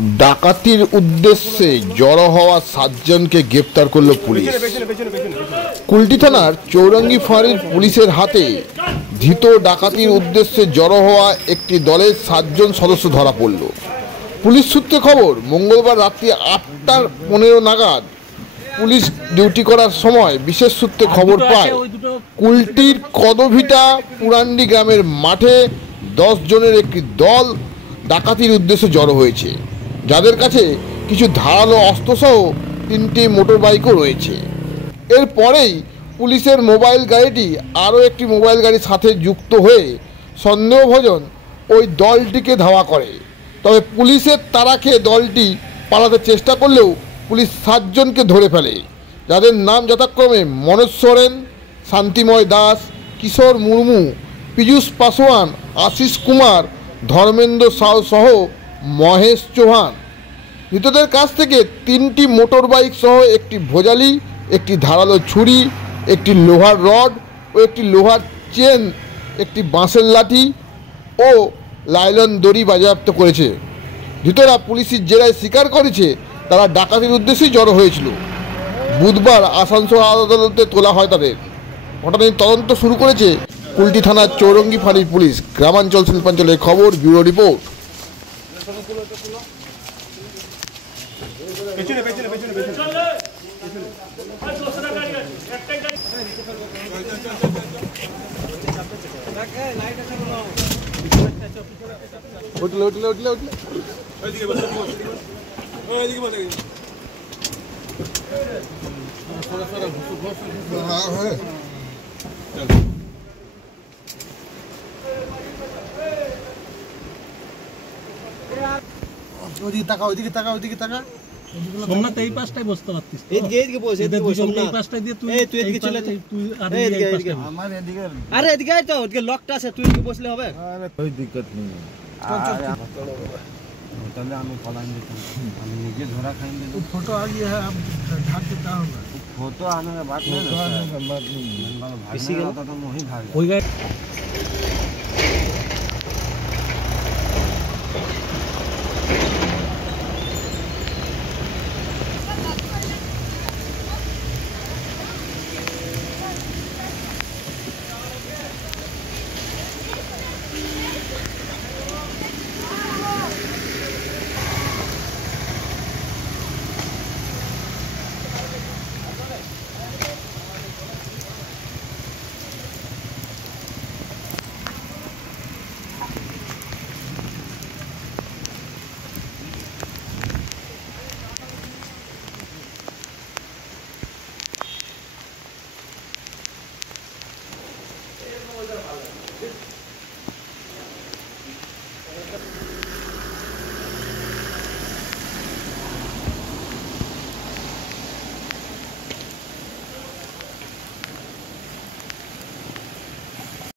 ডাকাতির উদ্দেশ্যে জড়ো হওয়া 7 জনকে গ্রেপ্তার করল পুলিশ। কুলটি থানার চৌরঙ্গি ফাঁড়ির পুলিশের হাতে ধৃত ডাকাতির উদ্দেশ্যে জড়ো হওয়া একটি দলের 7 জন সদস্য ধরা পড়ল। পুলিশ সূত্রে খবর, মঙ্গলবার রাত্রি 8:15 নাগাদ পুলিশ ডিউটি করার সময় বিশেষ সূত্রে খবর পায় কুলটির কদভিটা পুরান্ডি গ্রামের মাঠে 10 জনের একটি দল ডাকাতির উদ্দেশ্যে জড়ো হয়েছে, যাদের কাছে কিছু ধারালো অস্ত্রসহ 3টি মোটর বাইকও রয়েছে। এরপরেই পুলিশের মোবাইল গাড়িটি আরও একটি মোবাইল গাড়ির সাথে যুক্ত হয়ে সন্দেহভাজন ওই দলটিকে ধাওয়া করে। তবে পুলিশের তাড়া খেয়ে দলটি পালাতে চেষ্টা করলেও পুলিশ 7 জনকে ধরে ফেলে, যাদের নাম যথাক্রমে মনোজ সোরেন, শান্তিময় দাস, কিশোর মুর্মু, পীযূষ পাসওয়ান, আশিস কুমার, ধর্মেন্দ্র সাউ সহ মহেশ চৌহান। মৃতদের কাছ থেকে 3টি মোটর বাইক সহ একটি ভোজালি, একটি ধারালো ছুরি, একটি লোহার রড ও একটি লোহার চেন, একটি বাঁশের লাঠি ও লাইলন দড়ি বাজেয়াপ্ত করেছে। ধৃতরা পুলিশের জেরায় স্বীকার করেছে তারা ডাকাতির উদ্দেশ্যেই জড়ো হয়েছিল। বুধবার আসানসোল আদালতে তোলা হয় তাদের। ঘটনার তদন্ত শুরু করেছে কুলটি থানার চৌরঙ্গি ফাঁড়ির পুলিশ। গ্রামাঞ্চল শিল্পাঞ্চলের খবর, ব্যুরো রিপোর্ট। উঠলে উঠলে উঠলে উঠলে ওইদিকে তাকা, ওইদিকে তাকা, ওইদিকে তাকা। সোমনাথ এই পাশটায় বসতে পারতিস। এদিকে বস, এদিকে বস সোমনাথ। এই পাশটায় দিয়ে তুই এদিকে চলে যা। তুই আর এদিকে এই এদিকে। আমার এদিকে। আরে এদিকে আয় তো, ওইদিকে লকটা আছে, তুই এদিকে বসলে হবে। আরে कोई दिक्कत नहीं है। তাহলে আমি পলান দিতাম, আমি নিজে ধরা খাই দিতাম। फोटो आ गया है, अब ढाक के क्या होगा? फोटो आने का बात नहीं है, बात नहीं। किसी का तो वही भाग।